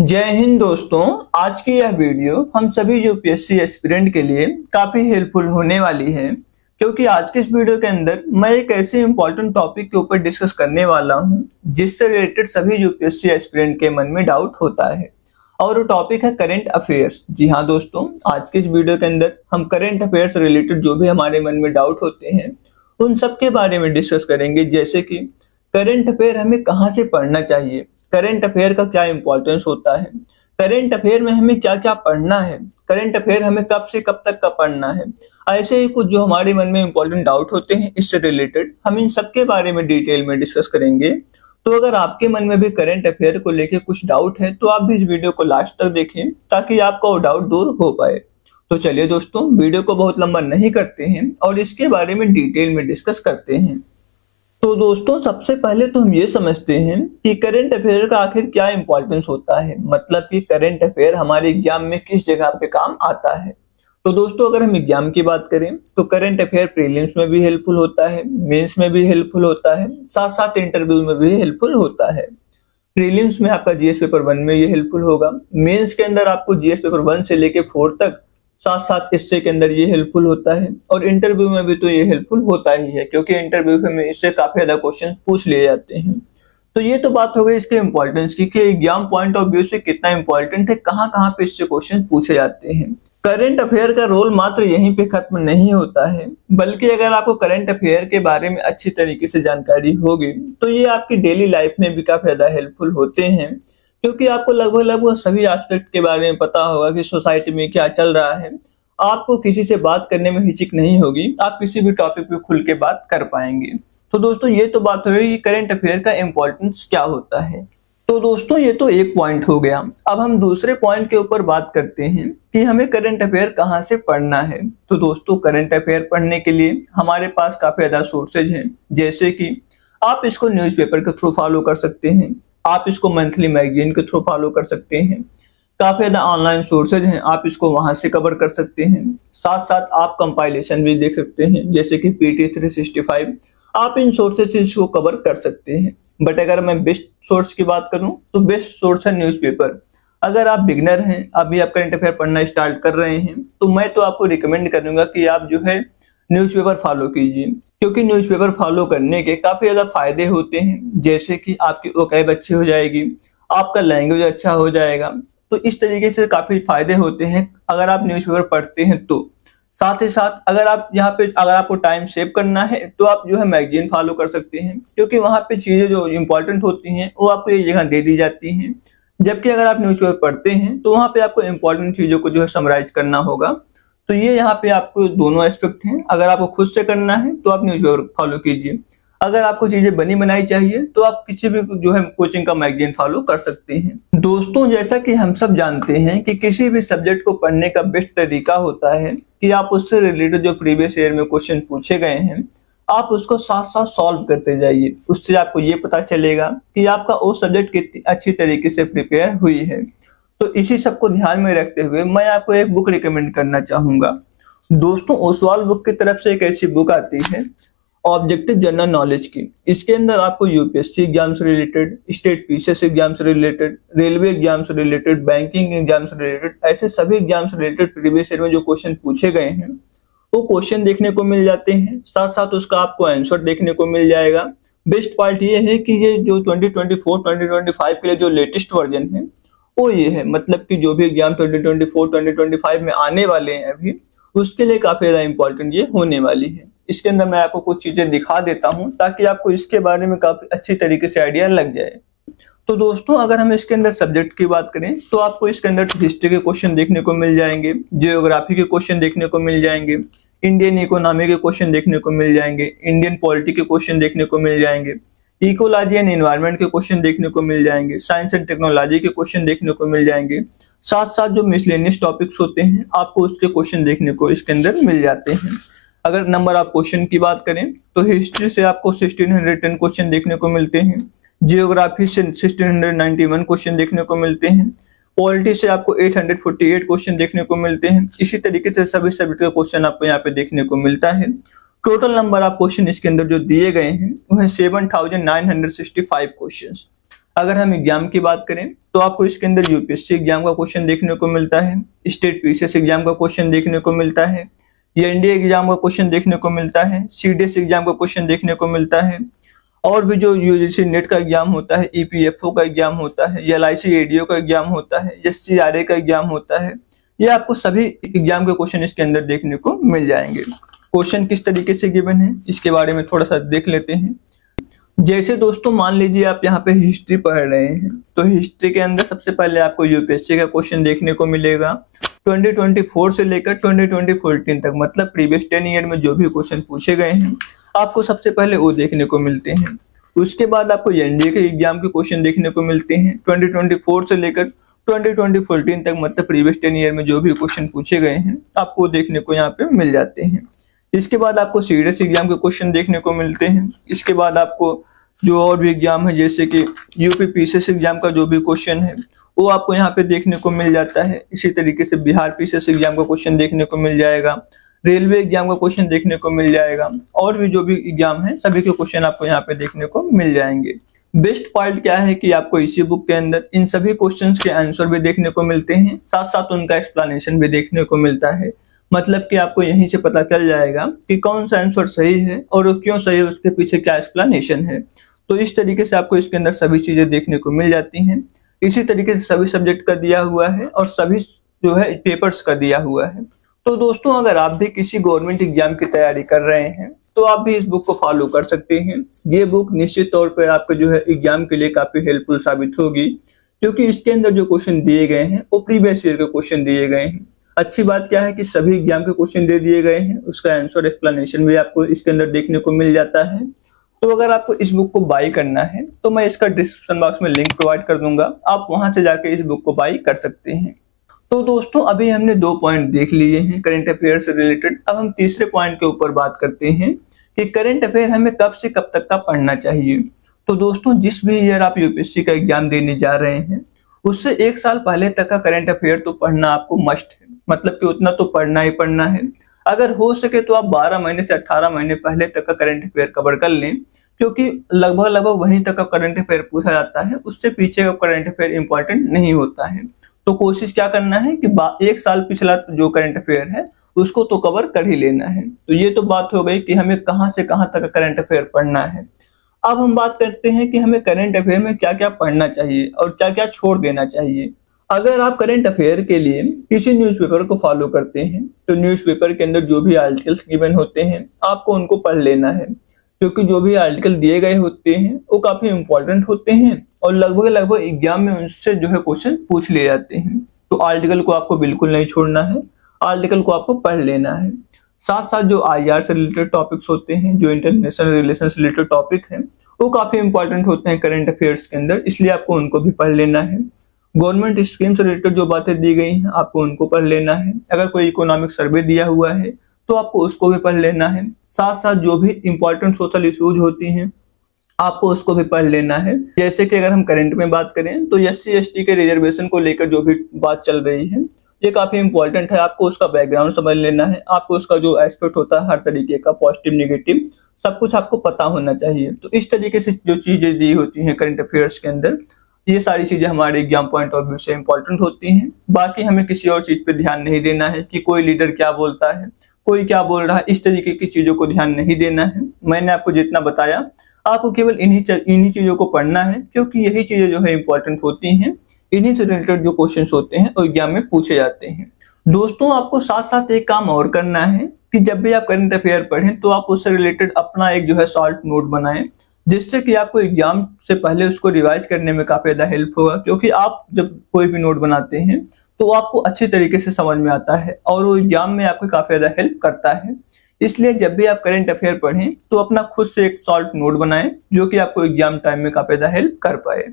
जय हिंद दोस्तों। आज की यह वीडियो हम सभी यूपीएससी एस्पिरेंट के लिए काफी हेल्पफुल होने वाली है, क्योंकि आज के इस वीडियो के अंदर मैं एक ऐसे इंपॉर्टेंट टॉपिक के ऊपर डिस्कस करने वाला हूं जिससे रिलेटेड सभी यूपीएससी एस्पिरेंट के मन में डाउट होता है, और वो टॉपिक है करंट अफेयर्स। जी हाँ दोस्तों, आज के इस वीडियो के अंदर हम करंट अफेयर्स रिलेटेड जो भी हमारे मन में डाउट होते हैं उन सब के बारे में डिस्कस करेंगे, जैसे कि करंट अफेयर हमें कहाँ से पढ़ना चाहिए, करंट अफेयर का क्या इंपॉर्टेंस होता है, करंट अफेयर में हमें क्या क्या पढ़ना है, करंट अफेयर हमें कब से कब तक का पढ़ना है। ऐसे ही कुछ जो हमारे मन में इंपॉर्टेंट डाउट होते हैं इससे रिलेटेड हम इन सब के बारे में डिटेल में डिस्कस करेंगे। तो अगर आपके मन में भी करंट अफेयर को लेके कुछ डाउट है तो आप भी इस वीडियो को लास्ट तक देखें ताकि आपका वो डाउट दूर हो पाए। तो चलिए दोस्तों, वीडियो को बहुत लंबा नहीं करते हैं और इसके बारे में डिटेल में डिस्कस करते हैं। तो दोस्तों, सबसे पहले तो हम ये समझते हैं कि करंट अफेयर का आखिर क्या इंपॉर्टेंस होता है, मतलब कि करंट अफेयर हमारे एग्जाम में किस जगह पे काम आता है। तो दोस्तों, अगर हम एग्जाम की बात करें तो करंट अफेयर प्रीलिम्स में भी हेल्पफुल होता है, मेंस में भी हेल्पफुल होता है, साथ साथ इंटरव्यू में भी हेल्पफुल होता है। प्रीलिम्स में आपका जीएस पेपर 1 में ये हेल्पफुल होगा, मेंस के अंदर आपको जीएस पेपर 1 से लेके 4 तक, साथ साथ इससे के अंदर ये हेल्पफुल होता है, और इंटरव्यू में भी तो ये हेल्पफुल होता ही है, क्योंकि इंटरव्यू में इससे काफी ज्यादा क्वेश्चन पूछ लिए जाते हैं। तो ये तो बात हो गई इसके इंपॉर्टेंस की कि एग्जाम पॉइंट ऑफ व्यू से कितना इंपॉर्टेंट है, कहाँ कहाँ पे इससे क्वेश्चन पूछे जाते हैं। करंट अफेयर का रोल मात्र यहीं पे खत्म नहीं होता है, बल्कि अगर आपको करंट अफेयर के बारे में अच्छी तरीके से जानकारी होगी तो ये आपकी डेली लाइफ में भी काफी ज्यादा हेल्पफुल होते हैं, क्योंकि आपको लगभग लगभग सभी एस्पेक्ट के बारे में पता होगा कि सोसाइटी में क्या चल रहा है। आपको किसी से बात करने में हिचक नहीं होगी, आप किसी भी टॉपिक पे खुल के बात कर पाएंगे। तो दोस्तों, ये तो बात हो गई कि करंट अफेयर का इंपॉर्टेंस क्या होता है। तो दोस्तों, ये तो एक पॉइंट हो गया। अब हम दूसरे पॉइंट के ऊपर बात करते हैं कि हमें करंट अफेयर कहाँ से पढ़ना है। तो दोस्तों, करंट अफेयर पढ़ने के लिए हमारे पास काफी ज्यादा सोर्सेज हैं, जैसे कि आप इसको न्यूज़पेपर के थ्रू फॉलो कर सकते हैं, आप इसको मंथली मैगजीन के थ्रू फॉलो कर सकते हैं, काफी ज्यादा ऑनलाइन सोर्सेज हैं, आप इसको वहां से कवर कर सकते हैं। साथ साथ आप कंपाइलेशन भी देख सकते हैं, जैसे कि पीटी 365, आप इन सोर्सेज से इसको कवर कर सकते हैं। बट अगर मैं बेस्ट सोर्स की बात करूं तो बेस्ट सोर्स है न्यूज़पेपर। अगर आप बिगनर हैं, अभी आप करंट अफेयर पढ़ना स्टार्ट कर रहे हैं, तो मैं तो आपको रिकमेंड करूंगा कि आप जो है न्यूज़पेपर फॉलो कीजिए, क्योंकि न्यूज़पेपर फॉलो करने के काफी ज्यादा फायदे होते हैं, जैसे कि आपकी वोकैब अच्छी हो जाएगी, आपका लैंग्वेज अच्छा हो जाएगा। तो इस तरीके से काफी फायदे होते हैं अगर आप न्यूज़पेपर पढ़ते हैं तो। साथ ही साथ अगर आप यहाँ पे अगर आपको टाइम सेव करना है तो आप जो है मैगजीन फॉलो कर सकते हैं, क्योंकि वहां पे चीजें जो इंपॉर्टेंट होती हैं वो आपको एक जगह दे दी जाती हैं। जबकि अगर आप न्यूज़पेपर पढ़ते हैं तो वहां पे आपको इंपॉर्टेंट चीजों को जो है समराइज करना होगा। तो ये यहाँ पे आपको दोनों एस्पेक्ट हैं। अगर आपको खुद से करना है तो आप न्यूज़पेपर फॉलो कीजिए, अगर आपको चीजें बनी बनाई चाहिए तो आप किसी भी जो है कोचिंग का मैगजीन फॉलो कर सकते हैं। दोस्तों, जैसा कि हम सब जानते हैं कि किसी भी सब्जेक्ट को पढ़ने का बेस्ट तरीका होता है कि आप उससे रिलेटेड जो प्रीवियस ईयर में क्वेश्चन पूछे गए हैं आप उसको साथ साथ सॉल्व करते जाइए। उससे आपको ये पता चलेगा कि आपका वो सब्जेक्ट कितनी अच्छी तरीके से प्रिपेयर हुई है। तो इसी सब को ध्यान में रखते हुए मैं आपको एक बुक रिकमेंड करना चाहूंगा। दोस्तों, ओसवाल बुक की तरफ से एक ऐसी बुक आती है ऑब्जेक्टिव जनरल नॉलेज की। इसके अंदर आपको यूपीएससी एग्जाम से रिलेटेड, स्टेट पीसीएस एग्जाम से रिलेटेड, रेलवे एग्जाम से रिलेटेड, बैंकिंग एग्जाम से रिलेटेड, ऐसे सभी एग्जाम से रिलेटेड प्रीवियस ईयर में जो क्वेश्चन पूछे गए हैं वो क्वेश्चन देखने को मिल जाते हैं, साथ साथ उसका आपको आंसर देखने को मिल जाएगा। बेस्ट पार्ट ये है कि ये जो 2024-2025 के लिए जो लेटेस्ट वर्जन है वो ये है, मतलब कि जो भी एग्जाम 2024-2025 में आने वाले हैं अभी, उसके लिए काफी ज्यादा इंपॉर्टेंट ये होने वाली है। इसके अंदर मैं आपको कुछ चीजें दिखा देता हूं ताकि आपको इसके बारे में काफी अच्छी तरीके से आइडिया लग जाए। तो दोस्तों, अगर हम इसके अंदर सब्जेक्ट की बात करें तो आपको इसके अंदर हिस्ट्री के क्वेश्चन देखने को मिल जाएंगे, जियोग्राफी के क्वेश्चन देखने को मिल जाएंगे, इंडियन इकोनॉमी के क्वेश्चन देखने को मिल जाएंगे, इंडियन पॉलिटी के क्वेश्चन देखने को मिल जाएंगे, इकोलॉजी एंड एनवायरनमेंट के क्वेश्चन देखने को मिल जाएंगे, साइंस एंड टेक्नोलॉजी के क्वेश्चन देखने को मिल जाएंगे। साथ साथ जो मिसलेनियस टॉपिक्स होते हैं आपको उसके क्वेश्चन देखने को इसके अंदर मिल जाते हैं। अगर नंबर ऑफ क्वेश्चन की बात करें तो हिस्ट्री से आपको 1610 क्वेश्चन देखने को मिलते हैं, जियोग्राफी से 1691 क्वेश्चन देखने को मिलते हैं, पॉलिटी से आपको 848 क्वेश्चन देखने को मिलते हैं। इसी तरीके से सभी सब्जेक्ट का क्वेश्चन आपको यहाँ पे देखने को मिलता है। टोटल नंबर ऑफ क्वेश्चन इसके अंदर जो दिए गए हैं वो है 7965 क्वेश्चन। अगर हम एग्जाम की बात करें तो आपको इसके अंदर यूपीएससी एग्जाम का क्वेश्चन देखने को मिलता है, स्टेट पीसीएस एग्जाम का क्वेश्चन देखने को मिलता है, एनडीए एग्जाम का क्वेश्चन देखने को मिलता है, सीडीएस एग्जाम का क्वेश्चन देखने को मिलता है, और भी जो यूजीसी नेट का एग्जाम होता है, ईपीएफओ का एग्जाम होता है, एलआईसी एडीओ का एग्जाम होता है, एससीआरए का एग्जाम होता है। ये आपको सभी एग्जाम के क्वेश्चन इसके अंदर देखने को मिल जाएंगे। क्वेश्चन किस तरीके से गिवन है इसके बारे में थोड़ा सा देख लेते हैं। जैसे दोस्तों मान लीजिए आप यहाँ पे हिस्ट्री पढ़ रहे हैं, तो हिस्ट्री के अंदर सबसे पहले आपको यूपीएससी का क्वेश्चन देखने को मिलेगा 2024 से लेकर 2014 तक, मतलब प्रीवियस 10 ईयर में जो भी क्वेश्चन पूछे गए हैं आपको सबसे पहले वो देखने को मिलते हैं। उसके बाद आपको एनडीए के एग्जाम के क्वेश्चन देखने को मिलते हैं 2024 से लेकर 2014 तक, मतलब प्रीवियस 10 ईयर में जो भी क्वेश्चन पूछे गए हैं आपको देखने को यहाँ पे मिल जाते हैं। इसके बाद आपको सीडीएस एग्जाम के क्वेश्चन देखने को मिलते हैं। इसके बाद आपको जो और भी एग्जाम है जैसे कि यूपी पीसीएस एग्जाम का जो भी क्वेश्चन है वो आपको यहाँ पे देखने को मिल जाता है। इसी तरीके से बिहार पीसीएस एग्जाम का क्वेश्चन देखने को मिल जाएगा, रेलवे एग्जाम का क्वेश्चन देखने को मिल जाएगा, और भी जो भी एग्जाम है सभी के क्वेश्चन आपको यहाँ पे देखने को मिल जाएंगे। बेस्ट पार्ट क्या है कि आपको इसी बुक के अंदर इन सभी क्वेश्चंस के आंसर भी देखने को मिलते हैं, साथ साथ उनका एक्सप्लेनेशन भी देखने को मिलता है। मतलब कि आपको यहीं से पता चल जाएगा कि कौन सा आंसर सही है और वो क्यों सही है, उसके पीछे क्या एक्सप्लेनेशन है। तो इस तरीके से आपको इसके अंदर सभी चीजें देखने को मिल जाती हैं। इसी तरीके से सभी सब्जेक्ट का दिया हुआ है और सभी जो है पेपर्स का दिया हुआ है। तो दोस्तों अगर आप भी किसी गवर्नमेंट एग्जाम की तैयारी कर रहे हैं तो आप भी इस बुक को फॉलो कर सकते हैं। ये बुक निश्चित तौर पर आपके जो है एग्जाम के लिए काफी हेल्पफुल साबित होगी, क्योंकि इसके अंदर जो क्वेश्चन दिए गए हैं वो प्रीवियस ईयर के क्वेश्चन दिए गए हैं। अच्छी बात क्या है कि सभी एग्जाम के क्वेश्चन दे दिए गए हैं, उसका आंसर एक्सप्लेनेशन भी आपको इसके अंदर देखने को मिल जाता है। तो अगर आपको इस बुक को बाई करना है तो मैं इसका डिस्क्रिप्शन बॉक्स में लिंक प्रोवाइड कर दूंगा, आप वहां से जाके इस बुक को बाई कर सकते हैं। तो दोस्तों अभी हमने 2 पॉइंट देख लिए हैं करंट अफेयर से रिलेटेड। अब हम तीसरे पॉइंट के ऊपर बात करते हैं कि करंट अफेयर हमें कब से कब तक का पढ़ना चाहिए। तो दोस्तों जिस भी ईयर आप यूपीएससी का एग्जाम देने जा रहे हैं उससे 1 साल पहले तक का करंट अफेयर तो पढ़ना आपको मस्ट है, मतलब कि उतना तो पढ़ना ही पढ़ना है। अगर हो सके तो आप 12 महीने से 18 महीने पहले तक का करंट अफेयर कवर कर लें, क्योंकि लगभग वहीं तक का करंट अफेयर पूछा जाता है, उससे पीछे का करंट अफेयर इंपॉर्टेंट नहीं होता है। तो कोशिश क्या करना है कि 1 साल पिछला जो करंट अफेयर है उसको तो कवर कर ही लेना है। तो ये तो बात हो गई कि हमें कहां से कहां तक करंट अफेयर पढ़ना है। अब हम बात करते हैं कि हमें करंट अफेयर में क्या क्या पढ़ना चाहिए और क्या क्या छोड़ देना चाहिए। अगर आप करंट अफेयर के लिए किसी न्यूज़पेपर को फॉलो करते हैं तो न्यूज़पेपर के अंदर जो भी आर्टिकल्स गिवन होते हैं आपको उनको पढ़ लेना है, क्योंकि जो भी आर्टिकल दिए गए होते हैं वो काफी इंपॉर्टेंट होते हैं और लगभग एग्जाम में उनसे जो है क्वेश्चन पूछ लिए जाते हैं। तो आर्टिकल को आपको बिल्कुल नहीं छोड़ना है, आर्टिकल को आपको पढ़ लेना है। साथ साथ जो आईआर से रिलेटेड टॉपिक्स होते हैं, जो इंटरनेशनल रिलेशन से रिलेटेड टॉपिक हैं, वो काफी इंपॉर्टेंट होते हैं करंट अफेयर्स के अंदर, इसलिए आपको उनको भी पढ़ लेना है। गवर्नमेंट स्कीम से रिलेटेड जो बातें दी गई हैं आपको उनको पढ़ लेना है। अगर कोई इकोनॉमिक सर्वे दिया हुआ है तो आपको उसको भी पढ़ लेना है। साथ साथ जो भी इंपॉर्टेंट सोशल इश्यूज होती हैं आपको उसको भी पढ़ लेना है। जैसे कि अगर हम करंट में बात करें तो एससी एसटी के रिजर्वेशन को लेकर जो भी बात चल रही है ये काफी इंपॉर्टेंट है, आपको उसका बैकग्राउंड समझ लेना है, आपको उसका जो एस्पेक्ट होता है हर तरीके का पॉजिटिव नेगेटिव सब कुछ आपको पता होना चाहिए। तो इस तरीके से जो चीजें दी होती हैं करंट अफेयर्स के अंदर, ये सारी चीजें हमारे एग्जाम पॉइंट ऑफ व्यू से इंपॉर्टेंट होती हैं। बाकी हमें किसी और चीज पे ध्यान नहीं देना है कि कोई लीडर क्या बोलता है, कोई क्या बोल रहा है, इस तरीके की चीजों को ध्यान नहीं देना है। मैंने आपको जितना बताया आपको केवल इन्हीं चीजों को पढ़ना है, क्योंकि यही चीजें जो है इंपॉर्टेंट होती हैं। इन्हीं से रिलेटेड जो क्वेश्चंस होते हैं वो एग्जाम में पूछे जाते हैं। दोस्तों आपको साथ साथ एक काम और करना है कि जब भी आप करंट अफेयर पढ़ें तो आप उससे रिलेटेड अपना एक जो है शॉर्ट नोट बनाएं, जिससे कि आपको एग्जाम से पहले उसको रिवाइज करने में काफी ज्यादा हेल्प होगा। क्योंकि आप जब कोई भी नोट बनाते हैं तो आपको अच्छे तरीके से समझ में आता है और वो एग्जाम में आपको काफी ज्यादा हेल्प करता है। इसलिए जब भी आप करंट अफेयर पढ़ें तो अपना खुद से एक शॉर्ट नोट बनाएं जो कि आपको एग्जाम टाइम में काफी ज्यादा हेल्प कर पाए।